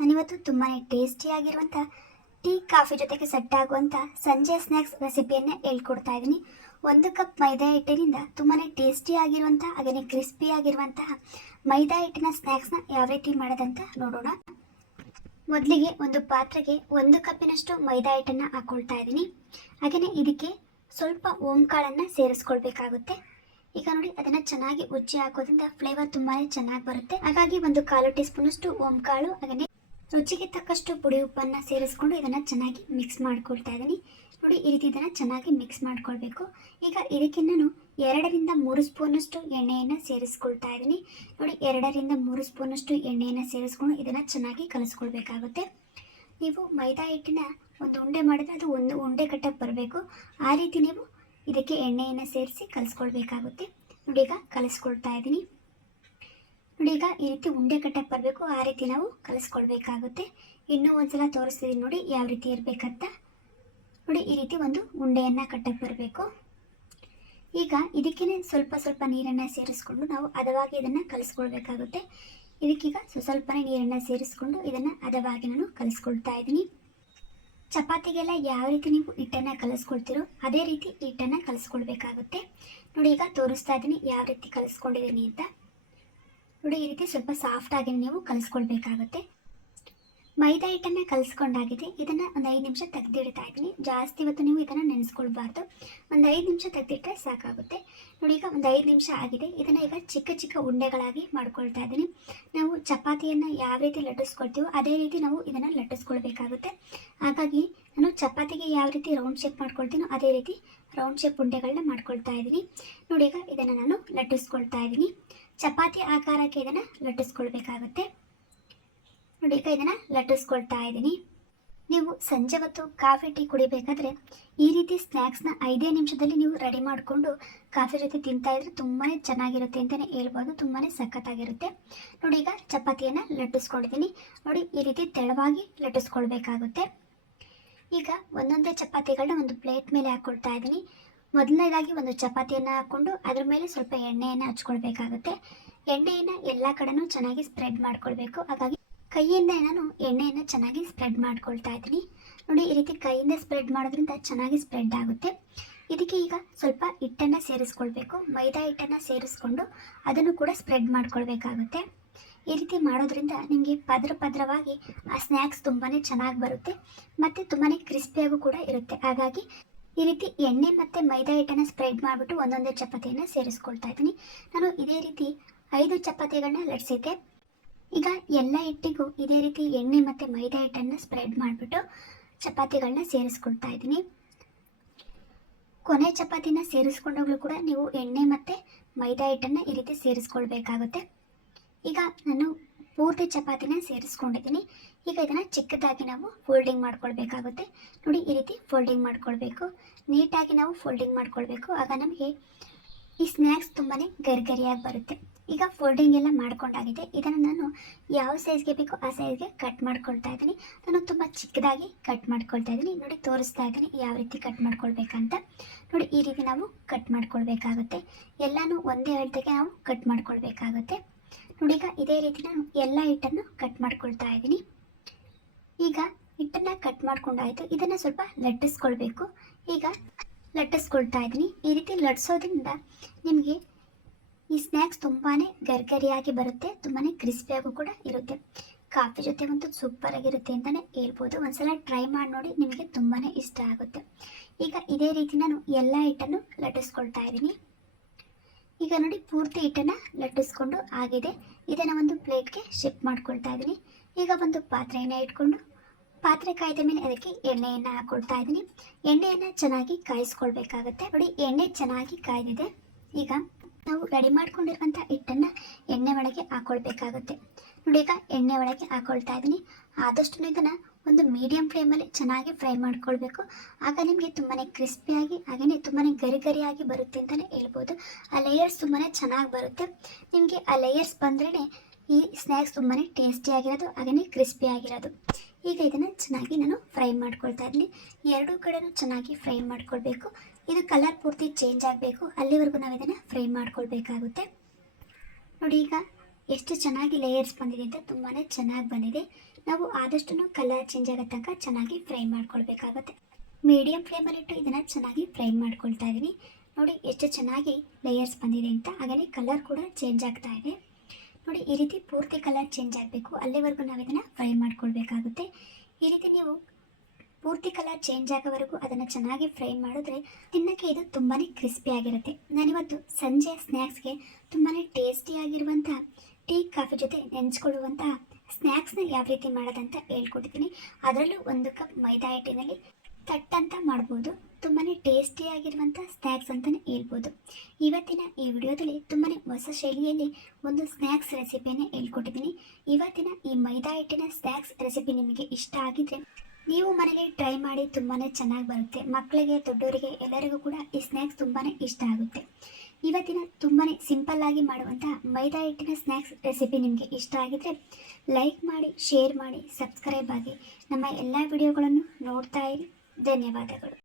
ನಾನಿವತ್ತು ತುಂಬಾ ಟೇಸ್ಟಿಯಾಗಿರುವಂಥ tea coffee ಜೊತೆಗೆ ಸೆಟ್ ಆಗುವಂಥ ಸಂಜೆ ಸ್ನ್ಯಾಕ್ಸ್ ರೆಸಿಪಿಯನ್ನೇ ಹೇಳ್ಕೊಡ್ತಾ ಇದ್ದೀನಿ. 1 ಕಪ್ ಮೈದಾ ಹಿಟ್ಟಿನಿಂದ ತುಂಬಾ ಟೇಸ್ಟಿಯಾಗಿರುವಂಥ ಹಾಗೆಯೇ ಕ್ರಿಸ್ಪಿಯಾಗಿರುವಂತಹ ಮೈದಾ ಹಿಟ್ಟಿನ ಸ್ನ್ಯಾಕ್ಸ್ನ ಯಾವ ರೀತಿ ಮಾಡೋದಂತ ನೋಡೋಣ. ಮೊದಲಿಗೆ ಒಂದು ಪಾತ್ರೆಗೆ 1 ಕಪ್ಪಿನಷ್ಟು ಮೈದಾ ಹಿಟ್ಟನ್ನು ಹಾಕ್ಕೊಳ್ತಾ ಇದ್ದೀನಿ. ಹಾಗೆಯೇ ಇದಕ್ಕೆ ಸ್ವಲ್ಪ ಓಂಕಾಳನ್ನು ಸೇರಿಸ್ಕೊಳ್ಬೇಕಾಗುತ್ತೆ. ಈಗ ನೋಡಿ, ಅದನ್ನು ಚೆನ್ನಾಗಿ ಉಜ್ಜಿ ಹಾಕೋದ್ರಿಂದ ಫ್ಲೇವರ್ ತುಂಬಾ ಚೆನ್ನಾಗಿ ಬರುತ್ತೆ. ಹಾಗಾಗಿ 1/4 ಟೀ ಸ್ಪೂನಷ್ಟು ಓಂಕಾಳು ಹಾಗೆಯೇ ರುಚಿಗೆ ತಕ್ಕಷ್ಟು ಪುಡಿ ಉಪ್ಪನ್ನು ಸೇರಿಸ್ಕೊಂಡು ಇದನ್ನು ಚೆನ್ನಾಗಿ ಮಿಕ್ಸ್ ಮಾಡ್ಕೊಳ್ತಾ ಇದ್ದೀನಿ. ನೋಡಿ, ಈ ರೀತಿ ಇದನ್ನು ಚೆನ್ನಾಗಿ ಮಿಕ್ಸ್ ಮಾಡ್ಕೊಳ್ಬೇಕು. ಈಗ ಇದಕ್ಕೆ ನಾನು 2 ರಿಂದ 3 ಸ್ಪೂನಷ್ಟು ಎಣ್ಣೆಯನ್ನು ಸೇರಿಸ್ಕೊಳ್ತಾ ಇದ್ದೀನಿ. ನೋಡಿ, 2 ರಿಂದ 3 ಸ್ಪೂನಷ್ಟು ಎಣ್ಣೆಯನ್ನು ಸೇರಿಸ್ಕೊಂಡು ಇದನ್ನು ಚೆನ್ನಾಗಿ ಕಲಿಸ್ಕೊಳ್ಬೇಕಾಗುತ್ತೆ. ನೀವು ಮೈದಾ ಹಿಟ್ಟಿನ ಒಂದು ಉಂಡೆ ಮಾಡಿದರೆ ಅದು ಒಂದು ಉಂಡೆ ಕಟ್ಟಕ್ಕೆ ಬರಬೇಕು. ಆ ರೀತಿ ನೀವು ಇದಕ್ಕೆ ಎಣ್ಣೆಯನ್ನು ಸೇರಿಸಿ ಕಲಿಸ್ಕೊಳ್ಬೇಕಾಗುತ್ತೆ. ನೋಡಿ, ಈಗ ಕಲಿಸ್ಕೊಳ್ತಾ ಇದ್ದೀನಿ. ನೋಡಿ, ಈಗ ಈ ರೀತಿ ಉಂಡೆ ಕಟ್ಟಕ್ಕೆ ಬರಬೇಕು. ಆ ರೀತಿ ನಾವು ಕಲಿಸ್ಕೊಳ್ಬೇಕಾಗುತ್ತೆ. ಇನ್ನೂ ಒಂದ್ಸಲ ತೋರಿಸ್ತಿದ್ದೀನಿ ನೋಡಿ ಯಾವ ರೀತಿ ಇರಬೇಕಂತ. ನೋಡಿ, ಈ ರೀತಿ ಒಂದು ಉಂಡೆಯನ್ನು ಕಟ್ಟಕ್ಕೆ ಬರಬೇಕು. ಈಗ ಇದಕ್ಕೇ ಸ್ವಲ್ಪ ನೀರನ್ನು ಸೇರಿಸ್ಕೊಂಡು ನಾವು ಹದವಾಗಿ ಇದನ್ನು ಕಲಿಸ್ಕೊಳ್ಬೇಕಾಗುತ್ತೆ. ಇದಕ್ಕೀಗ ಸ್ವಲ್ಪನೇ ನೀರನ್ನು ಸೇರಿಸ್ಕೊಂಡು ಇದನ್ನು ಹದವಾಗಿ ನಾನು ಕಲಿಸ್ಕೊಳ್ತಾ ಇದ್ದೀನಿ. ಚಪಾತಿಗೆಲ್ಲ ಯಾವ ರೀತಿ ನೀವು ಹಿಟ್ಟನ್ನು ಕಲಿಸ್ಕೊಳ್ತೀರೋ ಅದೇ ರೀತಿ ಹಿಟ್ಟನ್ನು ಕಲಿಸ್ಕೊಳ್ಬೇಕಾಗುತ್ತೆ. ನೋಡಿ, ಈಗ ತೋರಿಸ್ತಾ ಇದ್ದೀನಿ ಯಾವ ರೀತಿ ಕಲಿಸ್ಕೊಂಡಿದ್ದೀನಿ ಅಂತ. ನೋಡಿ, ಈ ರೀತಿ ಸ್ವಲ್ಪ ಸಾಫ್ಟಾಗಿ ನೀವು ಕಲಿಸ್ಕೊಳ್ಬೇಕಾಗುತ್ತೆ. ಮೈದಾ ಹಿಟ್ಟನ್ನು ಕಲಿಸ್ಕೊಂಡಾಗಿದೆ. ಇದನ್ನು ಒಂದು 5 ನಿಮಿಷ ತೆಗೆದಿಡ್ತಾ ಇದ್ದೀನಿ. ಜಾಸ್ತಿ ಹೊತ್ತು ನೀವು ಇದನ್ನು ನೆನೆಸ್ಕೊಳ್ಬಾರ್ದು. ಒಂದು 5 ನಿಮಿಷ ತೆಗೆದಿಟ್ಟರೆ ಸಾಕಾಗುತ್ತೆ. ನೋಡಿ, ಈಗ ಒಂದು 5 ನಿಮಿಷ ಆಗಿದೆ. ಇದನ್ನು ಈಗ ಚಿಕ್ಕ ಉಂಡೆಗಳಾಗಿ ಮಾಡ್ಕೊಳ್ತಾ ಇದ್ದೀನಿ. ನಾವು ಚಪಾತಿಯನ್ನು ಯಾವ ರೀತಿ ಲಟ್ಟಿಸ್ಕೊಳ್ತೀವೋ ಅದೇ ರೀತಿ ನಾವು ಇದನ್ನು ಲಟ್ಟಿಸ್ಕೊಳ್ಬೇಕಾಗುತ್ತೆ. ಹಾಗಾಗಿ ನಾನು ಚಪಾತಿಗೆ ಯಾವ ರೀತಿ ರೌಂಡ್ ಶೇಪ್ ಮಾಡ್ಕೊಳ್ತೀನೋ ಅದೇ ರೀತಿ ರೌಂಡ್ ಶೇಪ್ ಉಂಡೆಗಳನ್ನ ಮಾಡ್ಕೊಳ್ತಾ ಇದ್ದೀನಿ. ನೋಡಿ, ಈಗ ಇದನ್ನು ನಾನು ಲಟ್ಟಿಸ್ಕೊಳ್ತಾ ಇದ್ದೀನಿ. ಚಪಾತಿ ಆಕಾರಕ್ಕೆ ಇದನ್ನು ಲಟ್ಟಿಸ್ಕೊಳ್ಬೇಕಾಗುತ್ತೆ. ನೋಡಿ, ಈಗ ಇದನ್ನು ಲಟ್ಟಿಸ್ಕೊಳ್ತಾ ಇದ್ದೀನಿ. ನೀವು ಸಂಜೆ ಹೊತ್ತು ಕಾಫಿ ಟೀ ಕುಡಿಬೇಕಾದ್ರೆ ಈ ರೀತಿ ಸ್ನ್ಯಾಕ್ಸ್ನ 5 ನಿಮಿಷದಲ್ಲಿ ನೀವು ರೆಡಿ ಮಾಡಿಕೊಂಡು ಕಾಫಿ ಜೊತೆ ತಿಂತಾ ಇದ್ರೆ ತುಂಬಾ ಚೆನ್ನಾಗಿರುತ್ತೆ ಅಂತಲೇ ಹೇಳ್ಬೋದು. ತುಂಬಾ ಸಖತ್ತಾಗಿರುತ್ತೆ. ನೋಡಿ, ಈಗ ಚಪಾತಿಯನ್ನು ಲಟ್ಟಿಸ್ಕೊಳ್ತೀನಿ. ನೋಡಿ, ಈ ರೀತಿ ತೆಳುವಾಗಿ ಲಟ್ಟಿಸ್ಕೊಳ್ಬೇಕಾಗುತ್ತೆ. ಈಗ ಒಂದೊಂದೇ ಚಪಾತಿಗಳನ್ನ ಒಂದು ಪ್ಲೇಟ್ ಮೇಲೆ ಹಾಕ್ಕೊಳ್ತಾ ಇದ್ದೀನಿ. ಮೊದಲನೇದಾಗಿ ಒಂದು ಚಪಾತಿಯನ್ನು ಹಾಕ್ಕೊಂಡು ಅದ್ರ ಮೇಲೆ ಸ್ವಲ್ಪ ಎಣ್ಣೆಯನ್ನು ಹಚ್ಕೊಳ್ಬೇಕಾಗುತ್ತೆ. ಎಣ್ಣೆಯನ್ನು ಎಲ್ಲ ಕಡೆನೂ ಚೆನ್ನಾಗಿ ಸ್ಪ್ರೆಡ್ ಮಾಡ್ಕೊಳ್ಬೇಕು. ಹಾಗಾಗಿ ಕೈಯಿಂದ ನಾನು ಎಣ್ಣೆಯನ್ನು ಚೆನ್ನಾಗಿ ಸ್ಪ್ರೆಡ್ ಮಾಡ್ಕೊಳ್ತಾ ಇದ್ದೀನಿ. ನೋಡಿ, ಈ ರೀತಿ ಕೈಯಿಂದ ಸ್ಪ್ರೆಡ್ ಮಾಡೋದ್ರಿಂದ ಚೆನ್ನಾಗಿ ಸ್ಪ್ರೆಡ್ ಆಗುತ್ತೆ. ಇದಕ್ಕೆ ಈಗ ಸ್ವಲ್ಪ ಹಿಟ್ಟನ್ನು ಸೇರಿಸ್ಕೊಳ್ಬೇಕು. ಮೈದಾ ಹಿಟ್ಟನ್ನು ಸೇರಿಸ್ಕೊಂಡು ಅದನ್ನು ಕೂಡ ಸ್ಪ್ರೆಡ್ ಮಾಡ್ಕೊಳ್ಬೇಕಾಗುತ್ತೆ. ಈ ರೀತಿ ಮಾಡೋದ್ರಿಂದ ನಿಮಗೆ ಪದರವಾಗಿ ಆ ಸ್ನ್ಯಾಕ್ಸ್ ತುಂಬಾ ಚೆನ್ನಾಗಿ ಬರುತ್ತೆ ಮತ್ತು ತುಂಬಾ ಕ್ರಿಸ್ಪಿಯಾಗೂ ಕೂಡ ಇರುತ್ತೆ. ಹಾಗಾಗಿ ಈ ರೀತಿ ಎಣ್ಣೆ ಮತ್ತು ಮೈದಾ ಹಿಟ್ಟನ್ನು ಸ್ಪ್ರೆಡ್ ಮಾಡಿಬಿಟ್ಟು ಒಂದೊಂದೇ ಚಪಾತಿಯನ್ನು ಸೇರಿಸ್ಕೊಳ್ತಾ ಇದ್ದೀನಿ. ನಾನು ಇದೇ ರೀತಿ 5 ಚಪಾತಿಗಳನ್ನ ಲಟ್ಸಿದ್ದೆ. ಈಗ ಎಲ್ಲ ಹಿಟ್ಟಿಗೂ ಇದೇ ರೀತಿ ಎಣ್ಣೆ ಮತ್ತು ಮೈದಾ ಹಿಟ್ಟನ್ನು ಸ್ಪ್ರೆಡ್ ಮಾಡಿಬಿಟ್ಟು ಚಪಾತಿಗಳನ್ನ ಸೇರಿಸ್ಕೊಳ್ತಾ ಇದ್ದೀನಿ. ಕೊನೆ ಚಪಾತಿನ ಸೇರಿಸ್ಕೊಂಡಾಗಲೂ ಕೂಡ ನೀವು ಎಣ್ಣೆ ಮತ್ತು ಮೈದಾ ಹಿಟ್ಟನ್ನು ಈ ರೀತಿ ಸೇರಿಸ್ಕೊಳ್ಬೇಕಾಗುತ್ತೆ. ಈಗ ನಾನು ಪೂರ್ತಿ ಚಪಾತಿನ ಸೇರಿಸ್ಕೊಂಡಿದ್ದೀನಿ. ಈಗ ಇದನ್ನು ಚಿಕ್ಕದಾಗಿ ನಾವು ಫೋಲ್ಡಿಂಗ್ ಮಾಡ್ಕೊಳ್ಬೇಕಾಗುತ್ತೆ. ನೋಡಿ, ಈ ರೀತಿ ಫೋಲ್ಡಿಂಗ್ ಮಾಡ್ಕೊಳ್ಬೇಕು. ನೀಟಾಗಿ ನಾವು ಫೋಲ್ಡಿಂಗ್ ಮಾಡ್ಕೊಳ್ಬೇಕು. ಆಗ ನಮಗೆ ಈ ಸ್ನ್ಯಾಕ್ಸ್ ತುಂಬಾ ಗರಿಗರಿಯಾಗಿ ಬರುತ್ತೆ. ಈಗ ಫೋಲ್ಡಿಂಗ್ ಎಲ್ಲ ಮಾಡ್ಕೊಂಡಾಗಿದೆ. ಇದನ್ನು ನಾನು ಯಾವ ಸೈಜ್ಗೆ ಬೇಕೋ ಆ ಸೈಜ್ಗೆ ಕಟ್ ಮಾಡ್ಕೊಳ್ತಾ ಇದ್ದೀನಿ. ನಾನು ತುಂಬ ಚಿಕ್ಕದಾಗಿ ಕಟ್ ಮಾಡ್ಕೊಳ್ತಾ ಇದ್ದೀನಿ. ನೋಡಿ, ತೋರಿಸ್ತಾ ಇದ್ದೀನಿ ಯಾವ ರೀತಿ ಕಟ್ ಮಾಡ್ಕೊಳ್ಬೇಕಂತ. ನೋಡಿ, ಈ ರೀತಿ ನಾವು ಕಟ್ ಮಾಡ್ಕೊಳ್ಬೇಕಾಗುತ್ತೆ. ಎಲ್ಲನೂ ಒಂದೇ ಅಳತೆಗೆ ನಾವು ಕಟ್ ಮಾಡ್ಕೊಳ್ಬೇಕಾಗುತ್ತೆ. ನೋಡಿ, ಈಗ ಇದೇ ರೀತಿ ನಾನು ಎಲ್ಲ ಹಿಟ್ಟನ್ನು ಕಟ್ ಮಾಡ್ಕೊಳ್ತಾ ಇದ್ದೀನಿ. ಈಗ ಹಿಟ್ಟನ್ನು ಕಟ್ ಮಾಡ್ಕೊಂಡಾಯಿತು. ಇದನ್ನು ಸ್ವಲ್ಪ ಲಟ್ಟಿಸ್ಕೊಳ್ಬೇಕು. ಈಗ ಲಟ್ಟಿಸ್ಕೊಳ್ತಾ ಇದ್ದೀನಿ. ಈ ರೀತಿ ಲಟ್ಟಿಸೋದ್ರಿಂದ ನಿಮಗೆ ಈ ಸ್ನ್ಯಾಕ್ಸ್ ತುಂಬಾ ಗರಿಗರಿಯಾಗಿ ಬರುತ್ತೆ. ತುಂಬಾ ಕ್ರಿಸ್ಪಿಯಾಗೂ ಕೂಡ ಇರುತ್ತೆ. ಕಾಫಿ ಜೊತೆ ಒಂದು ಸೂಪರಾಗಿರುತ್ತೆ ಅಂತಲೇ ಹೇಳ್ಬೋದು. ಒಂದ್ಸಲ ಟ್ರೈ ಮಾಡಿ ನೋಡಿ, ನಿಮಗೆ ತುಂಬಾ ಇಷ್ಟ ಆಗುತ್ತೆ. ಈಗ ಇದೇ ರೀತಿ ನಾನು ಎಲ್ಲ ಹಿಟ್ಟನ್ನು ಲಟ್ಟಿಸ್ಕೊಳ್ತಾ ಇದ್ದೀನಿ. ಈಗ ನೋಡಿ, ಪೂರ್ತಿ ಹಿಟ್ಟನ್ನು ಲಟ್ಟಿಸ್ಕೊಂಡು ಆಗಿದೆ. ಇದನ್ನು ಒಂದು ಪ್ಲೇಟ್ಗೆ ಶಿಫ್ಟ್ ಮಾಡ್ಕೊಳ್ತಾ ಇದ್ದೀನಿ. ಈಗ ಒಂದು ಪಾತ್ರೆಯನ್ನು ಇಟ್ಕೊಂಡು ಪಾತ್ರೆ ಕಾಯ್ದ ಮೇಲೆ ಅದಕ್ಕೆ ಎಣ್ಣೆಯನ್ನು ಹಾಕ್ಕೊಳ್ತಾ ಇದ್ದೀನಿ. ಎಣ್ಣೆಯನ್ನು ಚೆನ್ನಾಗಿ ಕಾಯಿಸ್ಕೊಳ್ಬೇಕಾಗುತ್ತೆ. ನೋಡಿ, ಎಣ್ಣೆ ಚೆನ್ನಾಗಿ ಕಾಯ್ದಿದೆ. ಈಗ ನಾವು ರೆಡಿ ಮಾಡ್ಕೊಂಡಿರುವಂಥ ಹಿಟ್ಟನ್ನು ಎಣ್ಣೆ ಒಳಗೆ ಹಾಕ್ಕೊಳ್ಬೇಕಾಗುತ್ತೆ. ನೋಡಿ, ಈಗ ಎಣ್ಣೆ ಒಳಗೆ ಹಾಕ್ಕೊಳ್ತಾ ಇದ್ದೀನಿ. ಆದಷ್ಟು ಇದನ್ನು ಒಂದು ಮೀಡಿಯಂ ಫ್ಲೇಮಲ್ಲಿ ಚೆನ್ನಾಗಿ ಫ್ರೈ ಮಾಡ್ಕೊಳ್ಬೇಕು. ಆಗ ನಿಮಗೆ ತುಂಬಾ ಕ್ರಿಸ್ಪಿಯಾಗಿ ಹಾಗೆಯೇ ತುಂಬಾ ಗರಿಗರಿಯಾಗಿ ಬರುತ್ತೆ ಅಂತಲೇ ಹೇಳ್ಬೋದು. ಆ ಲೇಯರ್ಸ್ ತುಂಬಾ ಚೆನ್ನಾಗಿ ಬರುತ್ತೆ. ನಿಮಗೆ ಆ ಲೇಯರ್ಸ್ ಬಂದ್ರೇ ಈ ಸ್ನ್ಯಾಕ್ಸ್ ತುಂಬಾ ಟೇಸ್ಟಿಯಾಗಿರೋದು ಹಾಗೆಯೇ ಕ್ರಿಸ್ಪಿಯಾಗಿರೋದು. ಈಗ ಇದನ್ನು ಚೆನ್ನಾಗಿ ನಾನು ಫ್ರೈ ಮಾಡ್ಕೊಳ್ತಾ ಇದ್ದೀನಿ. ಎರಡೂ ಕಡೆನೂ ಚೆನ್ನಾಗಿ ಫ್ರೈ ಮಾಡ್ಕೊಳ್ಬೇಕು. ಇದು ಕಲರ್ ಪೂರ್ತಿ ಚೇಂಜ್ ಆಗಬೇಕು. ಅಲ್ಲಿವರೆಗೂ ನಾವು ಇದನ್ನು ಫ್ರೈ ಮಾಡ್ಕೊಳ್ಬೇಕಾಗುತ್ತೆ. ನೋಡಿ, ಈಗ ಎಷ್ಟು ಚೆನ್ನಾಗಿ ಲೇಯರ್ಸ್ ಬಂದಿದೆ ಅಂತ ತುಂಬಾ ಚೆನ್ನಾಗಿ ಬಂದಿದೆ. ನಾವು ಆದಷ್ಟು ಕಲರ್ ಚೇಂಜ್ ಆಗೋ ತನಕ ಚೆನ್ನಾಗಿ ಫ್ರೈ ಮಾಡ್ಕೊಳ್ಬೇಕಾಗತ್ತೆ. ಮೀಡಿಯಮ್ ಫ್ಲೇಮಲ್ಲಿಟ್ಟು ಇದನ್ನು ಚೆನ್ನಾಗಿ ಫ್ರೈ ಮಾಡ್ಕೊಳ್ತಾ ಇದ್ದೀನಿ. ನೋಡಿ ಎಷ್ಟು ಚೆನ್ನಾಗಿ ಲೇಯರ್ಸ್ ಬಂದಿದೆ ಅಂತ. ಹಾಗೆಯೇ ಕಲರ್ ಕೂಡ ಚೇಂಜ್ ಆಗ್ತಾ ಇದೆ. ನೋಡಿ ಈ ರೀತಿ ಪೂರ್ತಿ ಕಲರ್ ಚೇಂಜ್ ಆಗಬೇಕು, ಅಲ್ಲಿವರೆಗೂ ನಾವು ಇದನ್ನು ಫ್ರೈ ಮಾಡ್ಕೊಳ್ಬೇಕಾಗುತ್ತೆ. ಈ ರೀತಿ ನೀವು ಪೂರ್ತಿ ಕಲರ್ ಚೇಂಜ್ ಆಗೋವರೆಗೂ ಅದನ್ನು ಚೆನ್ನಾಗಿ ಫ್ರೈ ಮಾಡಿದ್ರೆ ತಿನ್ನೋಕ್ಕೆ ಇದು ತುಂಬಾ ಕ್ರಿಸ್ಪಿಯಾಗಿರುತ್ತೆ. ನಾನಿವತ್ತು ಸಂಜೆ ಸ್ನ್ಯಾಕ್ಸ್ಗೆ ತುಂಬಾ ಟೇಸ್ಟಿಯಾಗಿರುವಂಥ ಟೀ ಕಾಫಿ ಜೊತೆ ನೆಂಚ್ಕೊಳ್ಳುವಂತಹ ಸ್ನ್ಯಾಕ್ಸ್ನ ಯಾವ ರೀತಿ ಮಾಡೋದಂತ ಹೇಳ್ಕೊಟ್ಟಿದ್ದೀನಿ. ಅದರಲ್ಲೂ 1 ಕಪ್ ಮೈದಾ ಹಿಟ್ಟಿನಲ್ಲಿ ತಟ್ಟಂತ ಮಾಡ್ಬೋದು. ತುಂಬಾ ಟೇಸ್ಟಿಯಾಗಿರುವಂಥ ಸ್ನ್ಯಾಕ್ಸ್ ಅಂತಲೇ ಹೇಳ್ಬೋದು. ಇವತ್ತಿನ ಈ ವಿಡಿಯೋದಲ್ಲಿ ತುಂಬಾ ಹೊಸ ಶೈಲಿಯಲ್ಲಿ ಒಂದು ಸ್ನ್ಯಾಕ್ಸ್ ರೆಸಿಪಿಯನ್ನು ಹೇಳ್ಕೊಟ್ಟಿದ್ದೀನಿ. ಇವತ್ತಿನ ಈ ಮೈದಾ ಹಿಟ್ಟಿನ ಸ್ನ್ಯಾಕ್ಸ್ ರೆಸಿಪಿ ನಿಮಗೆ ಇಷ್ಟ ಆಗಿದ್ದರೆ ನೀವು ಮನೇಲಿ ಟ್ರೈ ಮಾಡಿ. ತುಂಬಾ ಚೆನ್ನಾಗಿ ಬರುತ್ತೆ. ಮಕ್ಕಳಿಗೆ, ದೊಡ್ಡವರಿಗೆ ಎಲ್ಲರಿಗೂ ಕೂಡ ಈ ಸ್ನ್ಯಾಕ್ಸ್ ತುಂಬಾ ಇಷ್ಟ ಆಗುತ್ತೆ. ಇವತ್ತಿನ ತುಂಬಾ ಸಿಂಪಲ್ಲಾಗಿ ಮಾಡುವಂಥ ಮೈದಾ ಹಿಟ್ಟಿನ ಸ್ನ್ಯಾಕ್ಸ್ ರೆಸಿಪಿ ನಿಮಗೆ ಇಷ್ಟ ಆಗಿದ್ದರೆ ಲೈಕ್ ಮಾಡಿ, ಶೇರ್ ಮಾಡಿ, ಸಬ್ಸ್ಕ್ರೈಬ್ ಆಗಿ ನಮ್ಮ ಎಲ್ಲ ವಿಡಿಯೋಗಳನ್ನು ನೋಡ್ತಾ ಇರಿ. ಧನ್ಯವಾದಗಳು.